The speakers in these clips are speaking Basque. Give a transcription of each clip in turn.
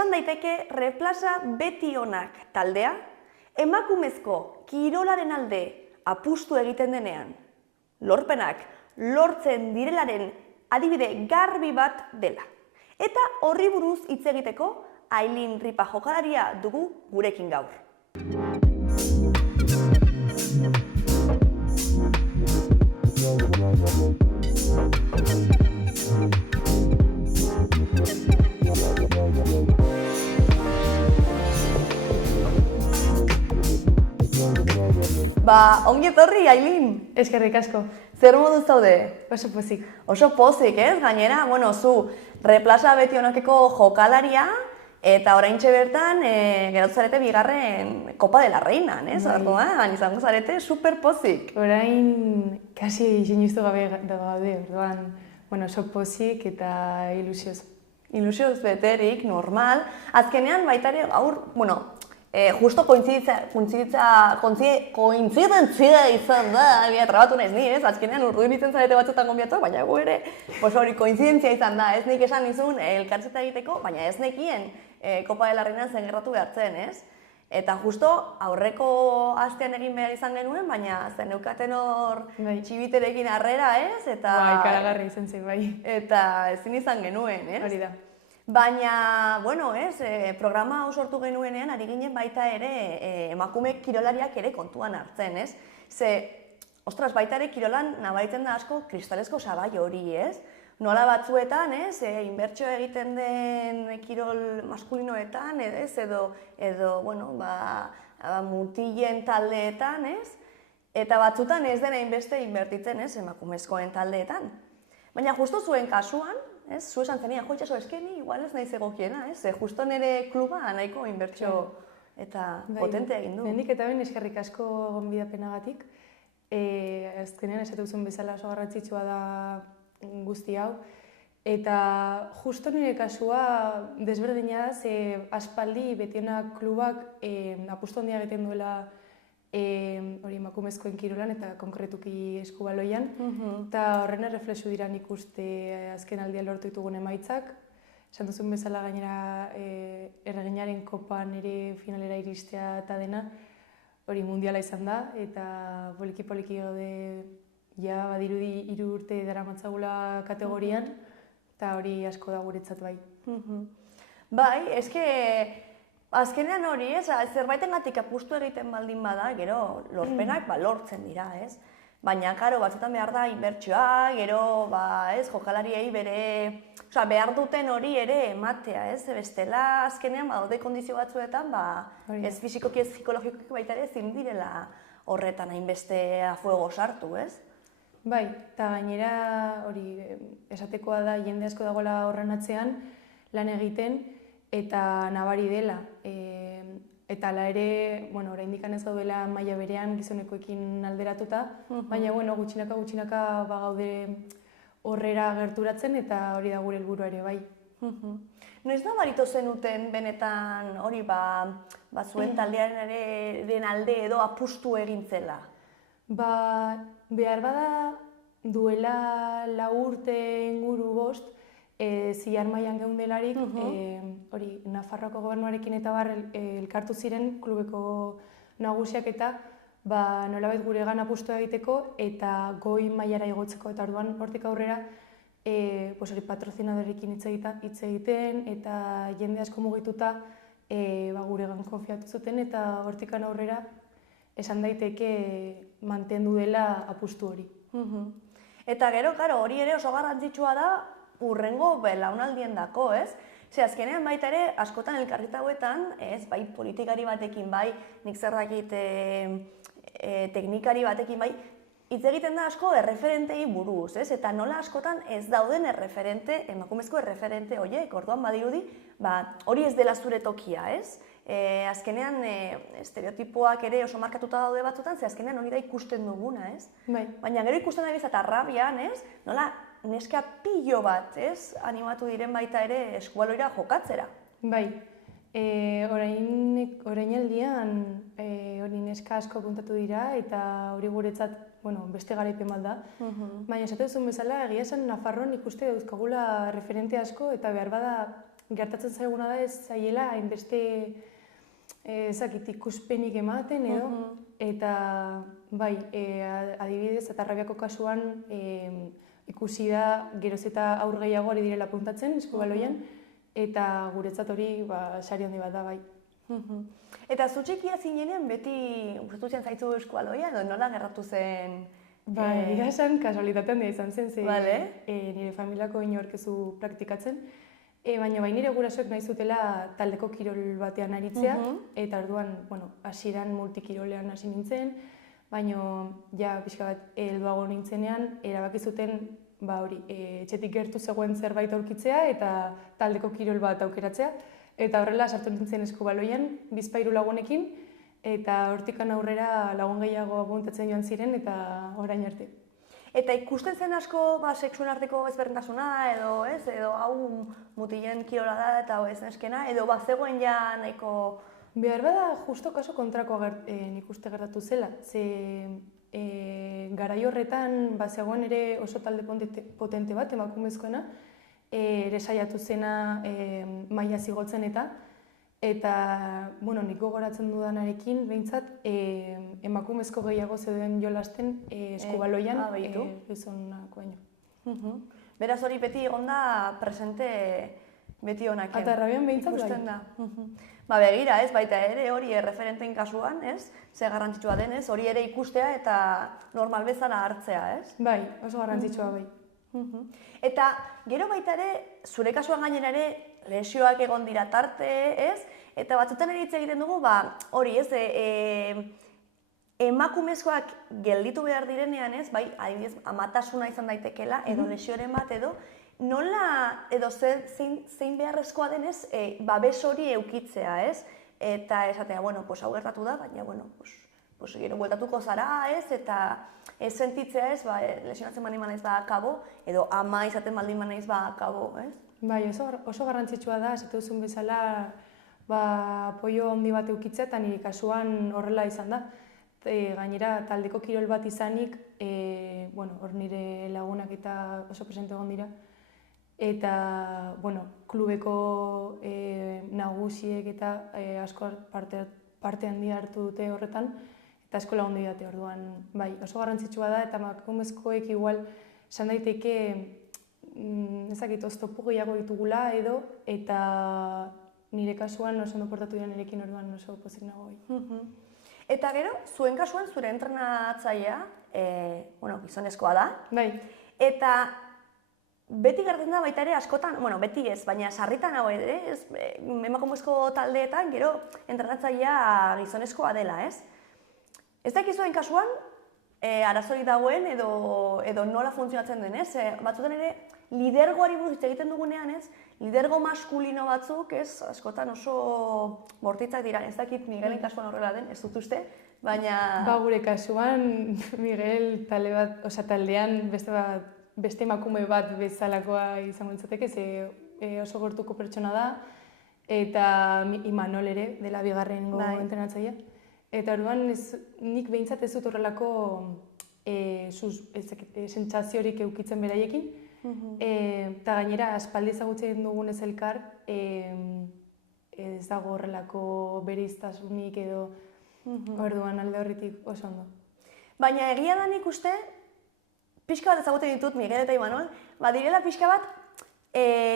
esan daiteke Replaza Beti Onak taldea, emakumezko kirolaren alde apustu egiten denean, lorpenak lortzen direlaren adibide garbi bat dela. Eta horri buruz hitz egiteko, Ailin Ripa jokalaria dugu gurekin gaur. Ongi etorri, Ailin. Eskerrik asko. Zer moduz zaude? Oso pozik. Oso pozik, ez? Gainera, zu Replaza Beti Onakeko jokalaria eta oraintxe bertan geratu zarete bigarren Copa de la Reina, ez? Orduan, izango zarete super pozik. Orain, kasi sinistu gabe gaude, orduan, oso pozik eta ilusioz. Ilusioz beterik, normal. Azkenean baita ere, justo kointzidentzia izan da, trabatu naiz ni, ez? Azkenean urduri nintzen zarete batzutan gonbiatu, baina gu ere, hori kointzidentzia izan da, ez nik esan nizun elkartzeta egiteko, baina ez nekien Copa de la Reina zen gertatu behartzen, ez? Eta justo aurreko astean egin behar izan genuen, baina zeneukaten hor txibiterekin harrera, ez? Ikaragarri izan zen, bai. Eta ezin izan genuen, ez? Hori da. Baina, programa hau sortu genuenean, ari ginen baita ere emakume kirolariak ere kontuan hartzen, ez? Ostras, baita ere kirolan nabaritzen da asko kristalezko sabai hori, ez? Nola batzuetan, ez? Inbertsio egiten den kirol maskulinoetan, ez? Edo, mutilen taldeetan, ez? Eta batzutan ez dena inbeste inbertitzen, ez? Emakumezkoen taldeetan. Baina justo zuen kasuan, zu esan zenian, jo, itxaso, eskeni, igual ez naiz egokiena, ez? Justo nire kluba nahiko inbertsio eta potente egin du. Lehenik eta ben eskerrik asko gonbidapenagatik. Azkenean esatu zuen bezala oso garrantzitsua da guzti hau. Eta justo nire kasua desberdina da, ze aspaldi Beti Onak klubak apustu handia egiten duela hori emakumezkoen kirolan eta konkretuki eskubaloian. Eta horren erreflexu dira nik uste azken aldian lortu ditugun emaitzak. Esan duzun bezala gainera erreginaren kopan ere finalera iristea eta dena hori mundiala izan da. Eta poliki gaude badirudi 3 urte daramatzagula kategorian eta hori asko da guretzat bai. Bai, eske azkenean hori, zerbaitengatik apustu egiten baldin bada, gero lorpenak lortzen dira, ez? Baina, karo, batzutan behar da inbertsioa, gero, jokalariei behar duten hori ere ematea, ez? Bestela, azkenean, daude kondizio batzuetan, ez fisikoki, ez psikologikoki baita ere ezin direla horretan hainbeste a fuego sartu, ez? Bai, eta gainera, hori, esatekoa da, jende asko dagoela horren atzean, lan egiten, eta nabari dela. Eta ala ere, oraindik ez gaudela maila berean gizonekoekin alderatuta, baina gutxinaka gaude horrera gerturatzen eta hori da gure helburua ere bai. Noiz nabaritu zenuten benetan hori zuen taldearen alde edo apustu egin zela? Behar bada duela 4 urte inguru 5, zilar mailan geundelarik, hori Nafarroako gobernuarekin eta elkartu ziren klubeko nagusiak eta nolabait guregan apustu egiteko eta goi mailara igotzeko eta orduan hortik aurrera patrozinadorekin hitz egiten eta jende asko mugituta guregan konfiatu zuten eta hortik aurrera esan daiteke mantendu dela apustu hori. Eta gero, hori ere oso garrantzitsua da urrengo belaunaldien dako, ez? Azkenean baita ere, askotan elkarrizketa hauetan, bai politikari batekin, bai nik zer dakit teknikari batekin, bai hitz egiten da asko erreferentei buruz, ez? Eta nola askotan ez dauden emakumezko erreferente horiek, orduan badirudi, hori ez dela zure tokia, ez? Azkenean estereotipoak ere oso markatuta daude batzutan, azkenean hori da ikusten duguna, ez? Baina gero ikusten da eta rabian, ez? Nola neska pilo bat, ez? Animatu diren baita ere eskubaloira jokatzera. Bai, orain aldian hori neska asko puntatu dira eta hori guretzat beste garaipen bat da. Baina esate duzun bezala, egia esan Nafarroan ikuste dauzkagula referente asko eta behar bada gertatzen zaiguna da ez zaiela hainbeste ezakit ikuspenik ematen edo, eta bai, adibidez, eta Rabiako kasuan ikusi da geroz eta haur gehiago ari direla puntatzen eskubaloian, eta guretzat hori sari handi bat da bai. Eta zu txikia zinenean beti gustatu zen zaizu eskubaloia edo nola gertatu zen? Bai, esan kasualitatean da izan zen, nire familiako inork ez du praktikatzen. Baina nire gurasoek nahi zutela taldeko kirol batean aritzea, eta orduan, hasieran multikirolean hasi nintzen, baina ja pixka bat helduago nintzenean, erabaki zuten etxetik gertu zegoen zerbait aurkitzea eta taldeko kirol bat aukeratzea. Eta horrela sartu nintzen eskubaloian, 2-3 lagunekin, eta hortikan aurrera lagun gehiago apuntatzen joan ziren eta orain arte. Eta ikusten zen asko sexuen arteko ezberdintasuna edo hau mutilen kirola da eta ez neskena, edo zegoen ja nahiko... Behar bada justo kaso kontrakoa nik uste gertatu zela. Garai horretan zegoen ere oso talde potente bat, emakumezkoena, ere saiatu zena maila zigotzen eta nik gogoratzen dudanarekin, behintzat, emakumezko gehiago zeuden jolasten eskubaloian gizonak baino. Beraz hori beti egon da presente beti honaken. Eta Rabian behintzat ikusten da. Begira, baita ere hori referenteen kasuan, ze garrantzitsua denez, hori ere ikustea eta normal bezala hartzea, ez? Bai, oso garrantzitsua bai. Eta gero baita ere, zure kasuan gainera ere, lesioak egon dira tarte, ez? Eta batzutan ere hitz egiten dugu, hori, emakumezkoak gelditu behar direnean, ez? Bai, adibidez, amatasuna izan daitekeela, edo lesioren bat, edo nola, edo zein beharrezkoa denez, babes hori eukitzea, ez? Eta esatea, hau gertatu da, baina, gero bueltatuko zara, ez? Eta ez sentitzea, ez? Lesionatzen baldin manaiz akabo, edo ama izaten baldin manaiz akabo, ez? Bai, oso garrantzitsua da, esate duzun bezala, apoio handi bat eukitzea, eta nire kasuan horrela izan da. Gainera, taldeko kirol bat izanik, hor nire lagunak eta oso presente egon dira. Eta, klubeko nagusiek eta asko parte handia hartu dute horretan, eta asko lagundu didate orduan. Bai, oso garrantzitsua da, eta emakumezkoek igual esan daiteke ezakit oztopo gehiago ditugula edo, eta nire kasuan oso ondo portatu dira nirekin orduan oso pozik nago bai. Eta gero, zuen kasuan, zure entrenatzailea, gizonezkoa da. Bai. Eta beti gertatzen da baita ere askotan, beti ez, baina sarritan hau ere, emakumezko taldeetan, gero entrenatzailea gizonezkoa dela, ez? Ez dakizuen kasuan, arazori dagoen edo nola funtzionatzen den, ez? Batzutan ere, lidergoari buruz hitz egiten dugunean, ez? Lidergo maskulino batzuk, ez? Askotan oso bortitzak dira, ez dakit Miguelen kasuan horrela den, ez dut uste, baina... Gure kasuan, Miguel taldean beste emakume bat bezalakoa izango litzateke, ze oso gortuko pertsona da, eta Imanol ere, dela bigarrengo entrenatzailea. Eta orduan, nik behintzat ez dut horrelako sentsaziorik eukitzen beraiekin, eta gainera, aspaldi ezagutzen dugunez elkar, ez dago horrelako bereiztasunik edo orduan alde horretik oso ondo. Baina egia da nik uste, pixka bat ezagutzen ditut Miguel eta Imanol, direla pixka bat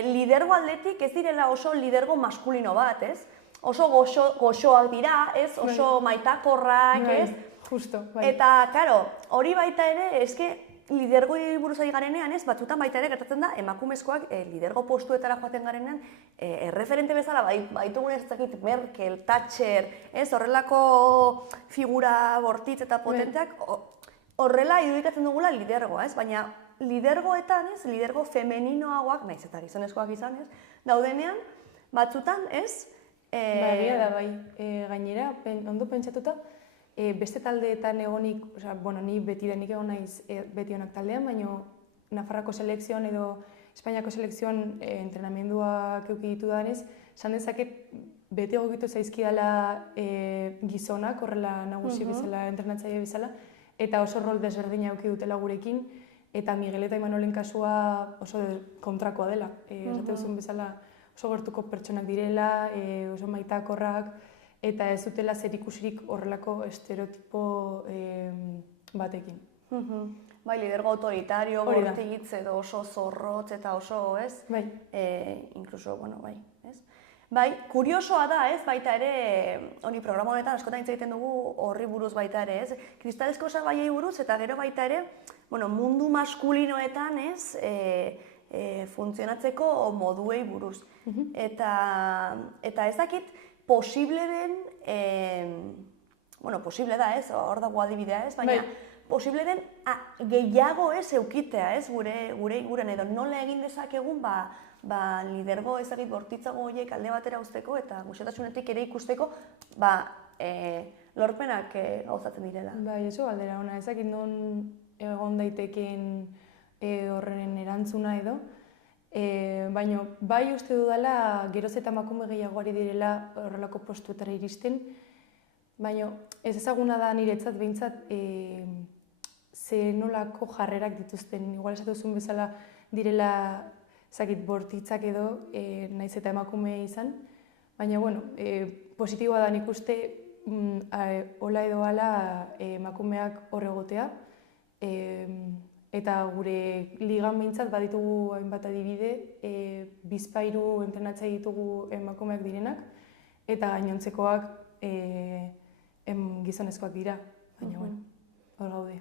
lidergo aldetik ez direla oso lidergo maskulino bat, ez? Oso goxoak dira, ez? Oso maitakorrak, ez? Justo, bai. Eta, karo, hori baita ere, eske lidergoi buruz ari garenean, ez? Batzutan baita ere gertatzen da, emakumezkoak lidergo postuetara joaten garenean, erreferente bezala, baitugun ez dakit Merkel, Thatcher, ez? Horrelako figura bortitz eta potenteak, horrela irudikatzen dugula lidergoa, ez? Baina lidergoetan, ez? Lidergo femeninoagoak, nahiz eta gizonezkoak izan, ez? Daudenean, batzutan, ez? Egia da, bai. Gainera, ondo pentsatuta, beste taldeetan egonik, ni betidanik egon naiz beti onak taldean, baina Nafarrako selekzioan edo Espainiako selekzioan entrenamenduak eduki ditu danez, esan dezaket beti egokitu zaizkidala gizonak, horrela nagusi bezala, entrenatzaile bezala, eta oso rol desberdina eduki dutela gurekin, eta Miguel eta Imanolen kasua oso kontrakoa dela. Esate duzun bezala, oso gertuko pertsonak direla, oso maitakorrak, eta ez dutela zerikusirik horrelako estereotipo batekin. Bai, lidergo autoritario, Hori da. bortitz edo oso zorrotz eta oso, ez? Bai. Inkluso, bueno, bai, ez? Bai, kuriosoa da, ez, baita ere, hori programa honetan askotan hitz egiten dugu horri buruz baita ere, ez? Kristalezko osagaiei buruz eta gero baita ere, bueno, mundu maskulinoetan, ez, funtzionatzeko moduei buruz. Eta ez dakit, posible den, bueno, posible da, ez, hor dago adibidea, ez, baina posible den gehiago ez eukitea, ez, gure inguren edo nola egin dezakegun, lidergo ezagit bortitzago horiek alde batera uzteko eta guxetasunetik ere ikusteko, lorpenak gauzatzen direla. Bai, eso galdera ona, ezakit non egon daiteken horren erantzuna edo, baina bai uste dudala geroz eta emakume gehiago ari direla horrelako postuetara iristen, baina ez ezaguna da niretzat behintzat ze nolako jarrerak dituzten, igual esatu zuen bezala direla ezakit bortitzak edo, naiz eta emakume izan, baina bueno, positiboa da nik uste hola edo hala emakumeak hor egotea, eta gure ligan behintzat baditugu hainbat adibide, bizpahiru entrenatzaile ditugu emakumeak direnak, eta gainontzekoak gizonezkoak dira, baina hor gaude.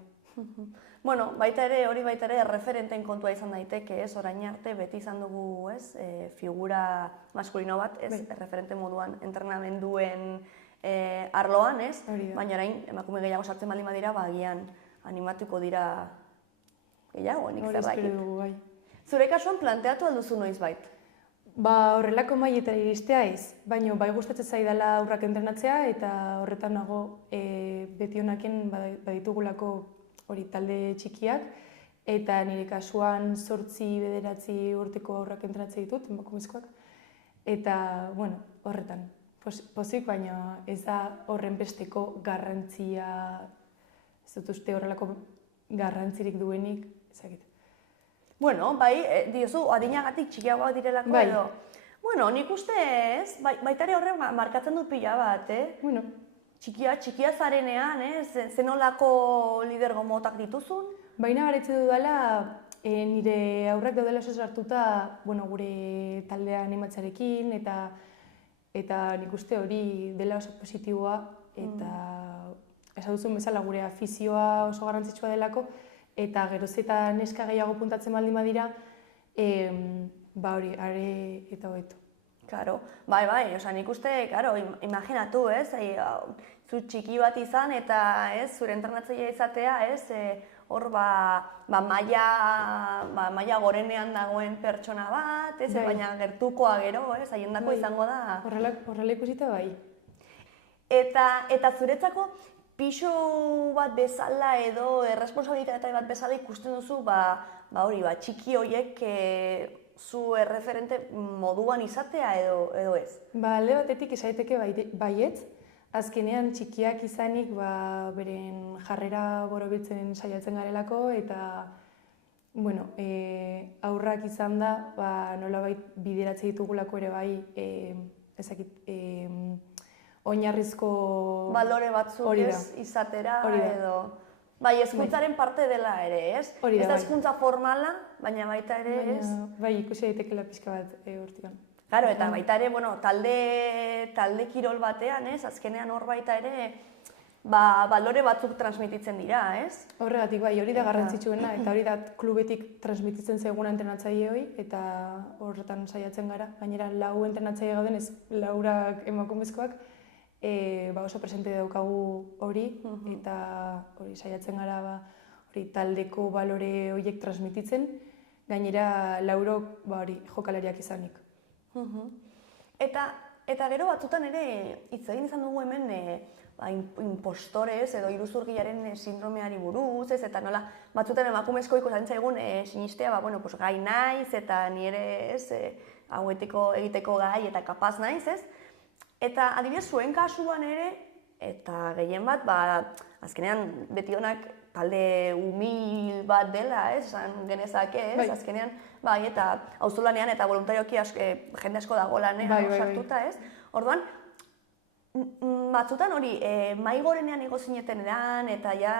Bueno, hori baita ere referenten kontua izan daiteke, ez, orain arte beti izan dugu, ez, figura maskulino bat, ez, referente moduan entrenamenduen arloan, ez, baina orain emakume gehiago sartzen baldin badira, agian animatuko dira gehiago, nik zer dakit. Zure kasuan planteatu alduzu noizbait? Horrelako mailetara iristea ez, baina bai gustatzen zaidala aurrak entrenatzea eta horretan nago beti honaken baditugulako hori talde txikiak eta nire kasuan 8-9 urteko aurrak entrenatzea ditut, emakumezkoak, eta, bueno, horretan, pozik, baina ez da horren besteko garrantzia, ez dut uste horrelako garrantzirik duenik, ezagit. Bueno, bai, diozu, adinagatik txikiagoak direlako edo. Bueno, nik uste ez, baitare horren markatzen dut pila bat, Bueno. Txikia zarenean, zenolako lidergo motak dituzun? Baina garetze dudala, nire aurrak daudela oso sartuta, gure taldea animatzarekin, eta nik uste hori dela oso positiboa, eta esaduzun bezala gure afizioa oso garrantzitsua delako, eta geroz eta neska gehiago puntatzen baldin badira, hori, are eta hobeto. Claro, bai, nik uste, imaginatu, ez, zu txiki bat izan eta zure entrenatzailea izatea, hor maila gorenean dagoen pertsona bat, baina gertukoa gero, haiendako izango da. Horrela ikusita bai. Eta zuretzako pixu bat bezala edo erresponsabilitate bat bezala ikusten duzu, txiki horiek zu erreferente moduan izatea edo ez? Alde batetik esaiteke baietz, azkenean txikiak izanik beren jarrera borobiltzen saiatzen garelako eta aurrak izan da nolabait bideratze ditugulako ere bai oinarrizko balore batzuk izatera edo... Bai, hezkuntzaren parte dela ere, ez? Ez da hezkuntza formala, baina baita ere ez? Bai, ikusi daitekela pixka bat hortikan. Claro, eta baita ere, talde kirol batean, ez? Azkenean hor baita ere, balore batzuk transmititzen dira, ez? Horregatik, bai, hori da garrantzitsuena, eta hori da klubetik transmititzen zaiguna entrenatzaile hori, eta horretan saiatzen gara. Gainera, 4 entrenatzaile gauden, ez 4 emakumezkoak, oso presente daukagu hori, eta hori saiatzen gara hori taldeko balore horiek transmititzen, gainera 4 jokalariak izanik. Eta gero batzutan ere hitz egin izan dugu hemen impostores edo iruzurgiaren sindromeari buruz, eta nola batzutan emakumezko ikusten zaigun sinistea, gai naiz eta ni ere hau egiteko gai eta kapaz naiz, ez? Eta adibidez zuen kasuan ere, eta gehien bat, azkenean beti honak talde humil bat dela, esan genezake, ez? Azkenean, bai, eta auzolanean eta voluntarioki jende asko dago lanean sartuta, ez? Orduan, batzutan hori, mai gorenean igo zinetenean eta ja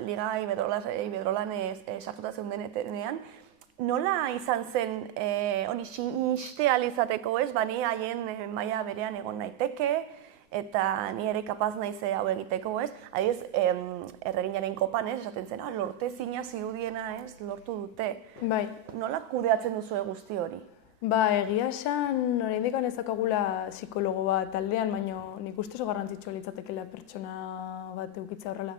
Liga Iberdrolan sartuta zeundenean, nola izan zen hori siniste ahal izateko, ez? Ni haien maila berean egon naiteke, eta ni ere kapaz naiz hau egiteko, ez? Adibidez, erreginaren kopan, ez? Esaten zen, lortezina zirudiena, ez? Lortu dute. Bai. Nola kudeatzen duzu guzti hori? Egia esan, oraindik ez daukagula psikologo bat taldean, baina nik uste oso garrantzitsua litzatekeela pertsona bat edukitzea horrela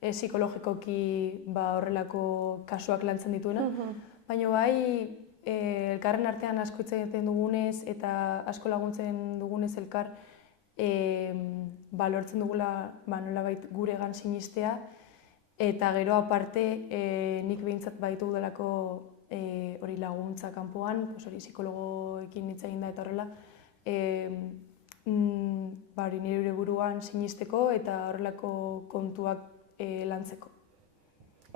psikologikoki horrelako kasuak lantzen dituena. Baina bai, elkarren artean asko hitz egiten dugunez eta asko laguntzen dugunez elkar lortzen dugula nolabait guregan sinistea, eta gero aparte nik behintzat baitu delako hori laguntza kanpoan, hori psikologoekin hitz egin da eta horrela, nire buruan sinisteko eta horrelako kontuak lantzeko.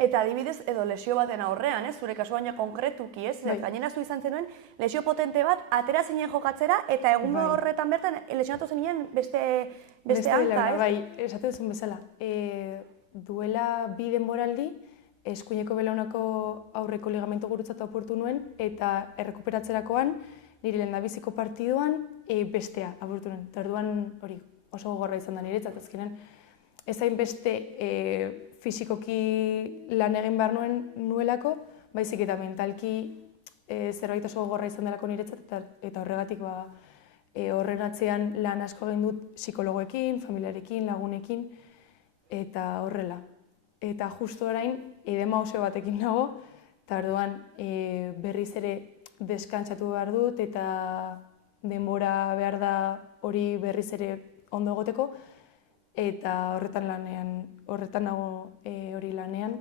Eta adibidez, edo lesio baten aurrean, zure kasuan ja konkretuki, ez? Gainera zu izan zenuen, lesio potente bat, atera zinen jokatzera, eta egun horretan bertan lesionatu zenien beste hanka, ez? Bai, esatu duzun bezala. Duela 2 denboraldi, eskuineko belaunako aurreko ligamentu gurutzatu apurtu nuen, eta errekuperatzerakoan, nire lehendabiziko partiduan, bestea apurtu nuen. Eta orduan hori oso gogorra izan da niretzat, azkenean, ez hainbeste fizikoki lan egin behar nuelako, baizik eta mentalki zerbait oso gogorra izan delako niretzat, eta horregatik horren atzean lan asko egin dut psikologoekin, familiarekin, lagunekin, eta horrela. Eta justu orain, edema oso batekin nago, eta orduan berriz ere deskantsatu behar dut, eta denbora behar da hori berriz ere ondo egoteko, eta horretan nago hori lanean.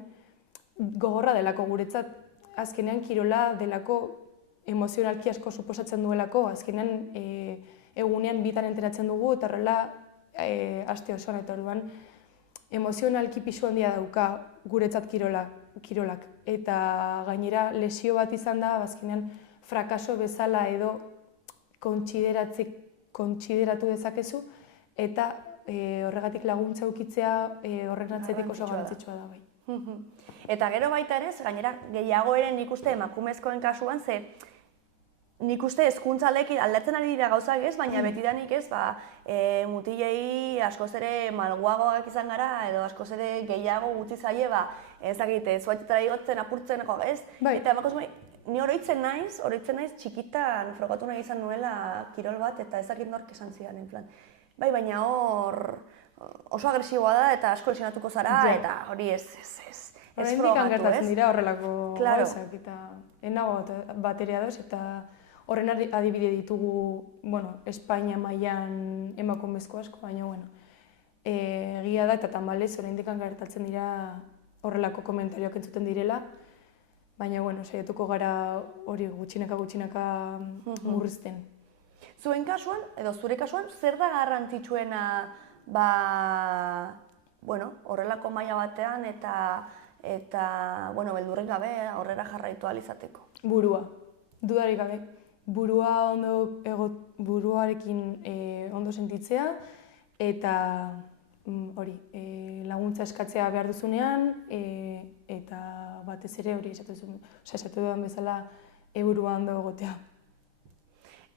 Gogorra delako guretzat, azkenean kirola delako emozionalki asko suposatzen duelako, azkenean egunean bitan enteratzen dugu, eta horrela aste osoan, eta orduan emozionalki pisu handia dauka guretzat kirolak. Eta gainera lesio bat izan da, azkenean frakaso bezala edo kontsideratu dezakezu, eta horregatik laguntza ukitzea horren atzetik oso garrantzitsua da bai. Eta gero baita ere, gainera gehiago ere nik uste emakumezkoen kasuan, ze nik uste hezkuntzalekin aldatzen ari dira gauzak ez, baina betidanik ez, mutilei askoz ere malguagoak izan gara, edo askoz ere gehiago gutxi zaie, ez dakit, zuaitetara igotzen, apurtzen, ez? Eta ni oroitzen naiz txikitan frogatu nahi izan nuela kirol bat, eta ez dakit nork esan zidan, en plan. Baina hor oso agresiboa da eta asko lesionatuko zara, eta hori ez frogatu, ez? Oraindik gertatzen dira horrelako gauzak, eta enago bat ere ados, eta horren adibide ditugu, Espainia mailan emakumezko asko, baina, egia da eta tamalez oraindik gertatzen dira horrelako komentarioak entzuten direla, baina, saiatuko gara hori gutxinaka murrizten. Zuen kasuan, edo zure kasuan, zer da garrantzitsuena horrelako maila batean eta beldurrik gabe aurrera jarraitu ahal izateko? Burua, dudarik gabe. Buruarekin ondo sentitzea, eta laguntza eskatzea behar duzunean, eta batez ere hori esatu dudan bezala burua ondo egotea.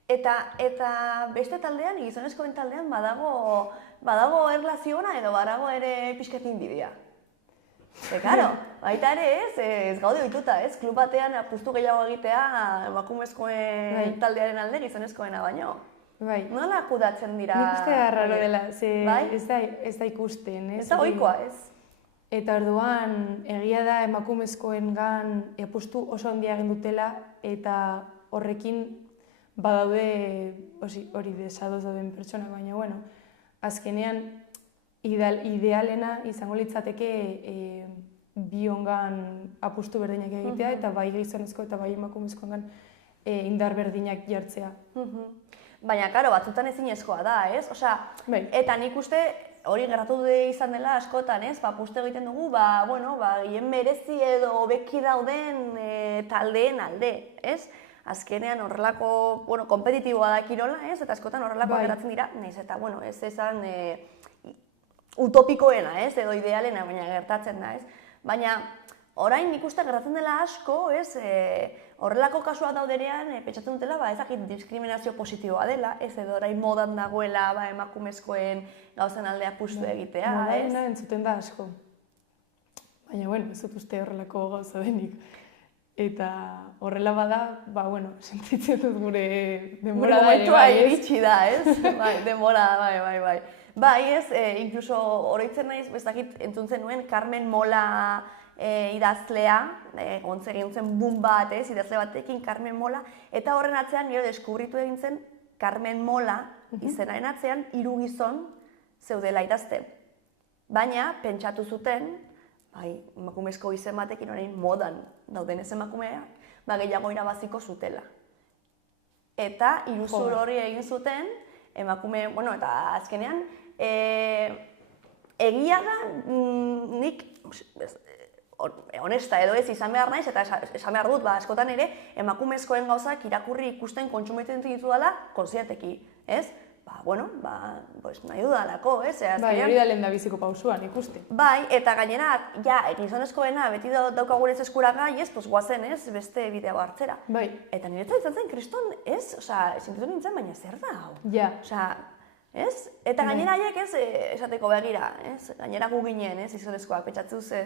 Eta beste taldean, gizonezkoen taldean, badago erlazio ona edo badago ere pixkat inbidia. Karo, baita ere ez gaude ohituta, ez? Klub batean apustu gehiago egitea emakumezkoen taldearen alde gizonezkoena baino. Nola kudatzen dira? Nik uste da raro dela, ez da ikusten, ez? Ez da ohikoa, ez? Eta orduan, egia da emakumezkoengan apustu oso handia egin dutela, eta horrekin badaude hori desadoz dauden pertsonak, baina, azkenean idealena izango litzateke biongan apustu berdinak egitea, eta bai gizonezko eta bai emakumezkoengan indar berdinak jartzea. Baina, karo, batzutan ezinezkoa da, ez? Eta nik uste hori gertatu izan dela askotan, ez? Apustu egiten dugu, gehien merezi edo hobeki dauden taldeen alde, ez? Azkenean horrelako, kompetitiboa da kirola, ez? Eta askotan horrelakoak geratzen dira, nahiz eta, ez esan utopikoena, ez? Edo idealena, baina gertatzen da, ez? Baina, orain nik uste gertatzen dela asko, ez? Horrelako kasua daudenean, pentsatzen dutela, ezakit diskriminazio positiboa dela, ez edo orain modan dagoela emakumezkoen gauzan aldea apustu egitea, ez? Modana entzuten da asko. Baina, ez dut uste horrelako gauza denik. Eta horrela bada, sentitzen dut gure denbora da ere, bai, ez? Iritsi da, ez? Bai, denbora da, bai. Bai, ez, inkluso oroitzen naiz, bezakit entzuntzen nuen, Carmen Mola idazlea, gontze egin zen boom bat, idazle batekin, Carmen Mola, eta horren atzean gero deskubritu egin zen Carmen Mola izenaren atzean 3 gizon zeudela idazten. Baina, pentsatu zuten, emakumezko izen batekin orain modan dauden ez emakumeak, gehiago irabaziko zutela. Eta iruzur hori egin zuten, emakume, eta azkenean, egia da, nik, honesta edo ez izan behar naiz, eta esan behar dut, askotan ere, emakumezkoen gauzak irakurri ikusten kontsumitzen ditu dela, konzienteki, ez? Nahi dudalako, ez? Bai, hori da lehendabiziko pausuan ikuste. Bai, eta gainera, gizonezkoena beti daukagurez eskuragai, ez, guazen, ez, beste bidea hartzera. Bai. Eta niretzat izan zen, kriston, ez, sentitu nintzen, baina zer da hau? Ja. Ez? Eta gainera haiek ez, esateko begira, ez? Gainera gu ginen, ez, gizonezkoak, petxatzu ze,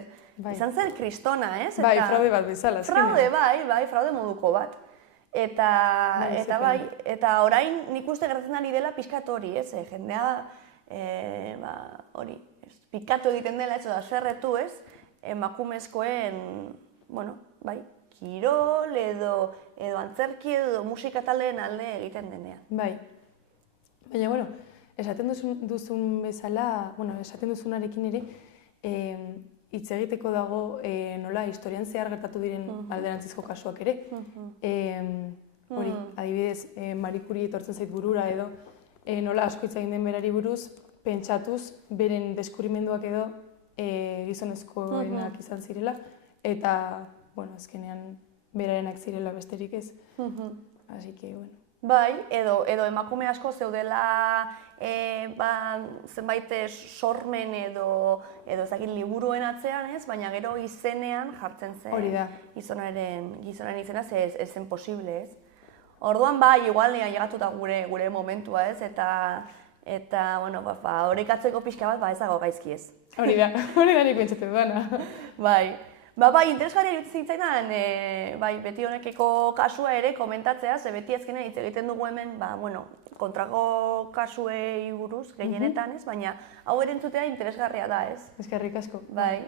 izan zen kristona, ez? Bai, fraude bat bezala. Fraude, bai, fraude moduko bat. Eta orain nik uste gertatzen ari dela pixkat hori, ez? Jendea, pikatu egiten dela, ez da, zerretu, ez? Emakumezkoen, kirol edo antzerki edo musika taldeen alde egiten denean. Bai. Baina, esaten duzun bezala, esaten duzunarekin ere, hitz egiteko dago nola historian zehar gertatu diren alderantzizko kasuak ere. Hori, adibidez, Marie Curie etortzen zait burura edo nola asko hitz egin den berari buruz, pentsatuz beren deskubrimenduak edo gizonezkoenak izan zirela, eta, azkenean berarenak zirela besterik ez. Así que, Bai, edo emakume asko zeudela zenbait sormen edo ezagin liburuen atzean, ez? Baina gero izenean jartzen zen gizonaren izena, ez zen posible, ez? Orduan igual llegatuta gure momentua, ez? Eta horrekatzeko pixka bat, ez dago gaizki ez. Hori da nik pentsatzen duana. Bai, interesgarria iruditzen zitzaidan, beti honekiko kasua ere komentatzea, ze beti azkenean hitz egiten dugu hemen, kontrako kasuei buruz, gehienetan, ez? Baina hau erentzutea interesgarria da, ez? Eskerrik asko. Bai.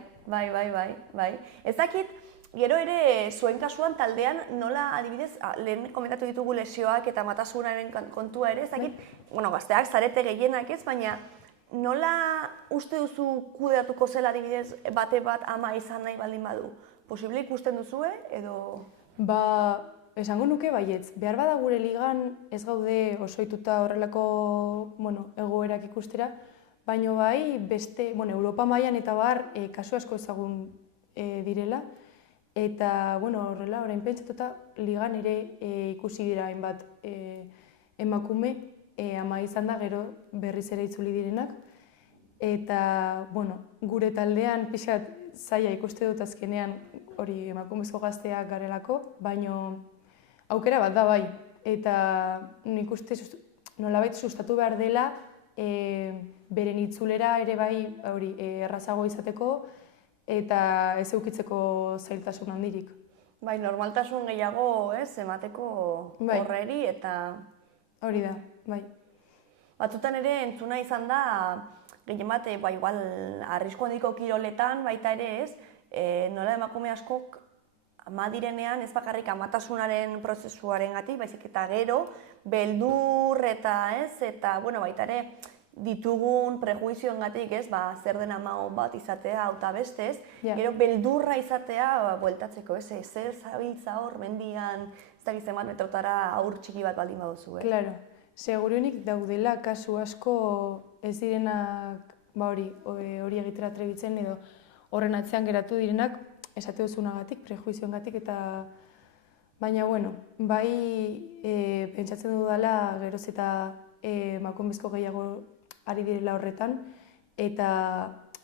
Ez dakit, gero ere zuen kasuan taldean nola adibidez, lehen komentatu ditugu lesioak eta matasunaren kontua ere, ez dakit, gazteak zarete gehienak ez, baina nola uste duzu kudeatuko zela adibidez bate bat ama izan nahi baldin badu? Posible ikusten duzue edo? Esango nuke baietz. Behar bada gure ligan ez gaude osoituta horrelako egoerak ikustera, baina bai beste, Europa mailan eta kasu asko ezagun direla, eta horrela orain pentsatuta ligan ere ikusi dira hainbat emakume ama izan da gero berriz ere itzuli direnak. Eta, gure taldean pixat zaila ikuste dut azkenean hori emakumezko gazteak garelako, baina aukera bat da bai. Eta nik uste nolabait sustatu behar dela beren itzulera ere bai errazago izateko eta ez eukitzeko zailtasun handirik. Bai, normaltasun gehiago emateko horreri eta... Hori da, bai. Batzutan ere entzuna izan da, gehien bat, igual, arrisku handiko kiroletan baita ere ez, nola emakume askok ama direnean ez bakarrik amatasunaren prozesuaren gatik, baizik eta gero, beldur eta ez, eta baita ere ditugun prejuizioen gatik ez, zer den ama bat izatea hauta beste ez, gero beldurra izatea bueltatzeko ez, zer zabiltza hor mendian, ez da gizten bat metrotara aur txiki bat baldin baduzu. Claro, seguruenik daudela kasu asko ez direnak hori egitera atrebitzen edo horren atzean geratu direnak esate duzunagatik, prejuizioengatik eta baina bueno, bai pentsatzen dudala geroz eta emakumezko gehiago ari direla horretan eta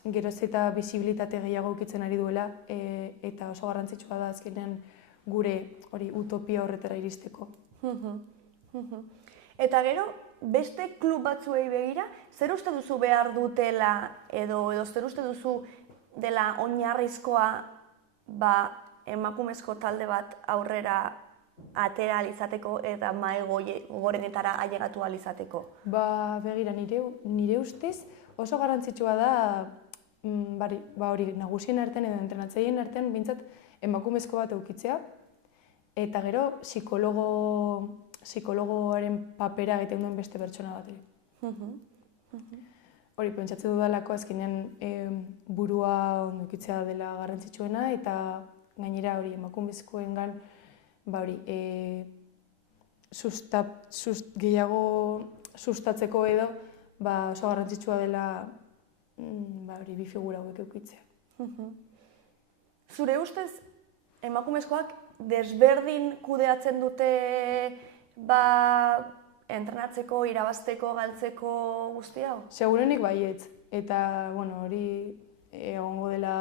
geroz eta bisibilitate gehiago ukitzen ari duela eta oso garrantzitsua da azkenean gure hori utopia horretara iristeko. Eta gero, beste klub batzuei begira, zer uste duzu behar dutela edo zer uste duzu dela oinarrizkoa emakumezko talde bat aurrera atera alizateko eta mahai gorenetara ailegatu alizateko? Begira, nire ustez oso garrantzitsua da hori nagusien artean edo entrenatzaileen artean behintzat emakumezko bat edukitzea eta gero psikologoaren papera egiten duen beste pertsona bat ere. Hori, pentsatzen dudalako azkenean burua ondo edukitzea dela garrantzitsuena eta gainera hori emakumezkoengan gehiago sustatzeko edo oso garrantzitsua dela bi figura hauek edukitzea. Zure ustez, emakumezkoak desberdin kudeatzen dute entrenatzeko, irabazteko, galtzeko guzti hau? Segurenik baietz, eta hori egongo dela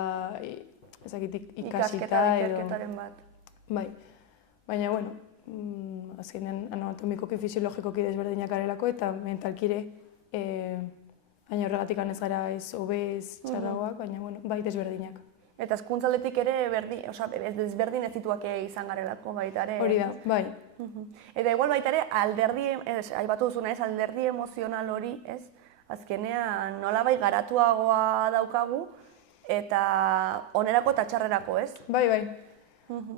ikasita edo... Ikerketaren bat. Bai, baina azkenean anatomikoki, fisiologikoki desberdinak garelako eta mentalkire baina horregatik ez gara ez obez txarragoak, baina bai desberdinak. Eta hezkuntzaldetik ere desberdin ez dituak izan garelako baita ere. Hori da, bai. Eta igual baita ere aipatu duzuna ez, alderdi emozional hori, ez? Azkenean nolabait garatuagoa daukagu eta onerako eta txarrerako, ez? Bai.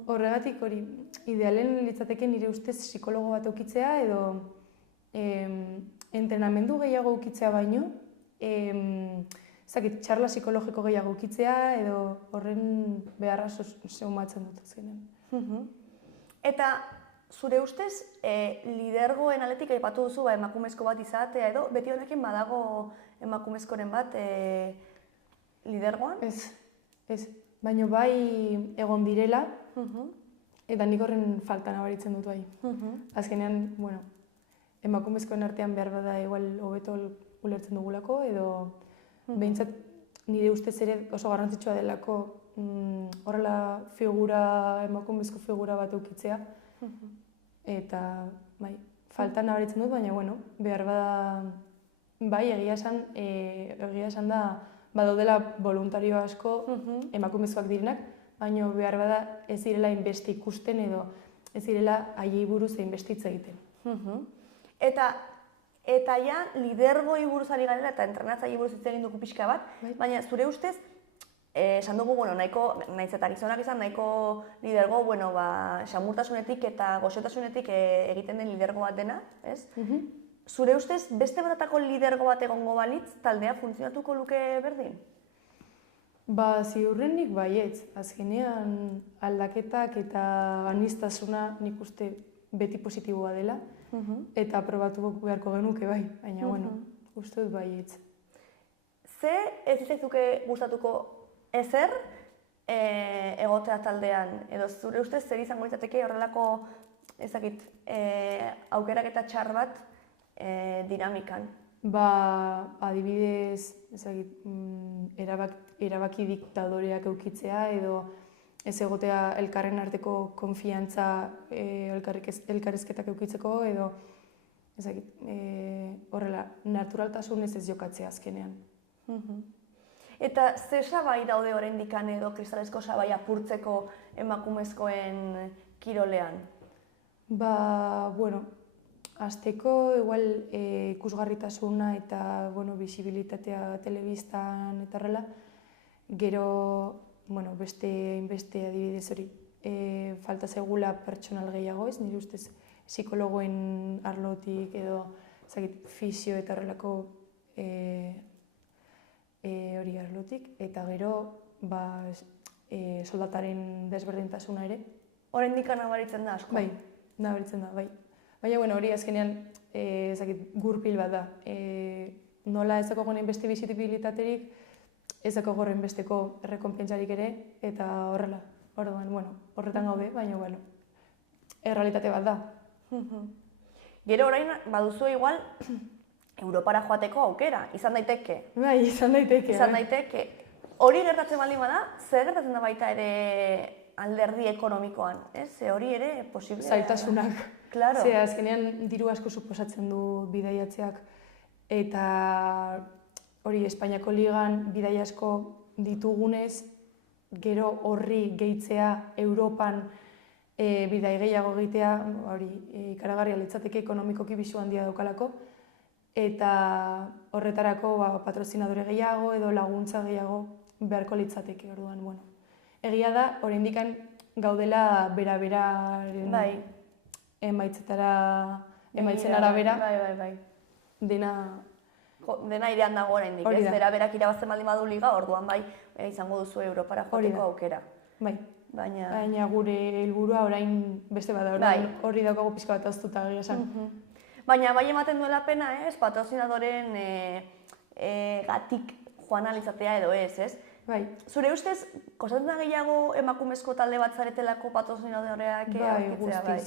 Horregatik hori idealen litzateke nire ustez psikologo bat edukitzea edo entrenamendu gehiago edukitzea baino txarla psikologiko gehiago ukitzea edo horren beharra zeumatzen dut azkenean. Eta zure ustez, lidergoen aldetik aipatu duzu emakumezko bat izatea edo beti honekin badago emakumezkoren bat lidergoan? Ez. Baina bai egon direla eta nik horren falta nabaritzen dut bai. Azkenean, emakumezkoen artean behar bada igual hobeto ulertzen dugulako edo behintzat nire ustez ere oso garrantzitsua delako horrela emakumezko figura bat eukitzea eta falta nabaritzen dut, baina behar bada bai egia esan da badaudela voluntario asko emakumezkoak direnak, baina behar bada ez direla inbesti ikusten edo ez direla haiei buruz inbestitza egiten. Eta ja, lidergoi buruz ari garela eta entrenatzaile buruz hitz egin dugu pixka bat, baina zure ustez, esan dugu, nahiz eta gizonak izan, nahiko lidergo, xamurtasunetik eta goxotasunetik egiten den lidergo bat dena, ez? Zure ustez, beste batatako lidergo bat egongo balitz, taldea funtzionatuko luke berdin? Ziurrenik baietz. Azkenean aldaketak eta aniztasuna nik uste beti positiboa dela. Eta aprobatu beharko genuke bai, baina uste dut baietz. Ze ez zaizuke gustatuko ezer egotea taldean, edo zure ustez zer izango litzateke horrelako aukerak eta txar bat dinamikan? Adibidez, erabaki diktadoreak eukitzea edo ez egotea elkarren arteko konfiantza elkarrizketak eukitzeko edo horrela, naturaltasunez ez jokatzea azkenean. Eta ze sabai daude oraindikan edo kristalesko sabai apurtzeko emakumezkoen kirolean? Hasteko igual ikusgarritasuna eta bisibilitatea telebistan eta horrela, gero beste adibidez hori falta zaigula pertsonal gehiago ez, nire ustez psikologoen arlotik edo fisio eta horrelako hori arlotik, eta gero soldataren desberdintasuna ere. Oraindik nabaritzen da asko? Bai, nabaritzen da, bai. Baina hori azkenean gurpil bat da. nola ez dago beste bizibilitaterik, ez dago horren besteko errekonpentsarik ere, eta horrela. Orduan, bueno, horretan gaude, baina, bueno, errealitate bat da. Gero orain baduzu igual Europara joateko aukera, izan daiteke. Bai, izan daiteke. Izan daiteke. Hori gertatzen baldin bada, zer gertatzen da baita ere alderdi ekonomikoan, ez? Hori ere posible da. Zailtasunak. Claro. Ze azkenean diru asko suposatzen du bidaiatzeak, eta hori Espainiako ligan bidaia asko ditugunez, gero horri gehitzea Europan bidai gehiago egitea, hori ikaragarria litzateke ekonomikoki bisu handia daukalako, eta horretarako patrozinadore gehiago edo laguntza gehiago beharko litzateke, orduan, bueno. Egia da, oraindik gaudela bera-beraren emaitzen arabera, dena idean dago oraindik, ez? Bera-berak irabazten baldin badu liga, orduan bai izango duzu Europara joateko aukera. Bai. Baina gure helburua orain beste bada, hori daukagu pixka bat aztuta egia esan. Baina bai ematen duela pena, ez? Patrozinadoren gatik joan alitzatea edo ez? Bai. Zure ustez, kostatzen da gehiago emakumezko talde bat zaretelako patrozinadoreak aurkitzea, bai?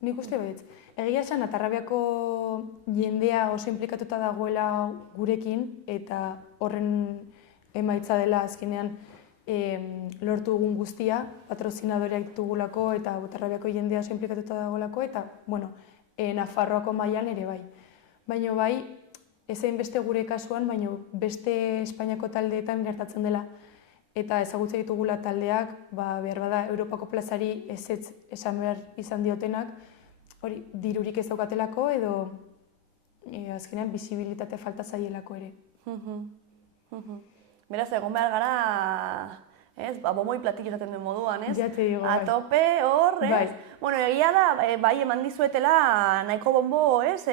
Nik uste baietz. Egia esan, Atarrabiako jendea oso implikatuta dagoela gurekin, eta horren emaitza dela azkenean lortu dugun guztia, patrozinadoreak ditugulako eta Atarrabiako jendea oso implikatuta dagoelako, eta, bueno, Nafarroako mailan ere bai. Baina bai, ezein beste gure kasuan, baina beste Espainiako taldeetan gertatzen dela. Eta ezagutza ditugula taldeak, behar bada Europako plazari ezetz esan behar izan diotenak, hori, dirurik ez daukatelako edo azkenean bizibilitate falta zaielako ere. Beraz, egon behar gara, ez, bomoi platik izaten duen moduan, ez? Ja te digo, bai. Atope, hor, ez? Bai. Bueno, egia da, bai eman dizuetela nahiko bombo, ez?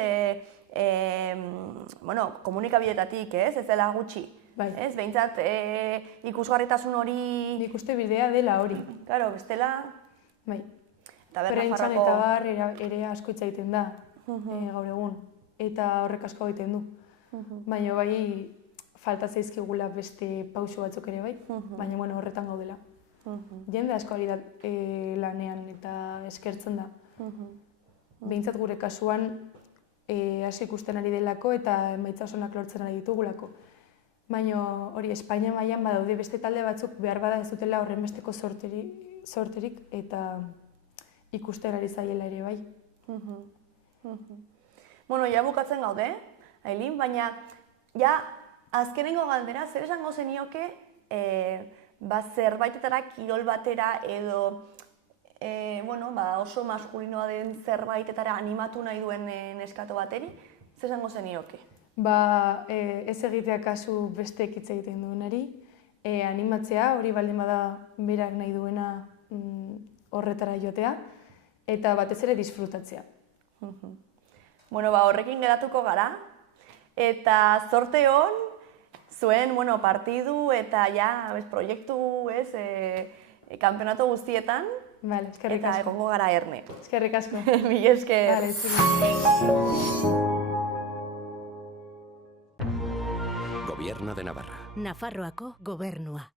Bueno, komunikabideetatik, ez? Ez dela gutxi. Bai. Ez, behintzat, ikusgarritasun hori... Nik uste bidea dela hori. Claro, bestela... Bai. Prentxan eta bar ere asko hitz egiten da, gaur egun. Eta horrek asko egiten du. Baina bai, falta zaizkigula beste pauso batzuk ere bai, baina bueno, horretan gaudela. Jende asko ari da lanean eta eskertzen da. Behintzat gure kasuan hasi ikusten ari delako eta emaitza onak lortzen ari ditugulako. Baina hori Espainia mailan badaude beste talde batzuk behar bada ez dutela horren besteko sorterik eta ikusten ari zaiela ere bai. Bueno, ja bukatzen gaude, Ailin, baina ja azkenengo galdera, zer esango zenioke zerbaitetara, kirol batera edo oso maskulinoa den zerbaitetara animatu nahi duen neskato bateri, zer esango zenioke? Ez egitea kasu besteek hitz egiten duenari, animatzea, hori baldin bada berak nahi duena horretara jotea, eta batez ere disfrutatzea. Bueno, horrekin geratuko gara, eta zorte hon, zuen partidu eta proiektu, kanpeonato guztietan, eta egongo gara erne. Eskerrik asko. Mila esker. Gobierno de Navarra. Nafarroako gobernua.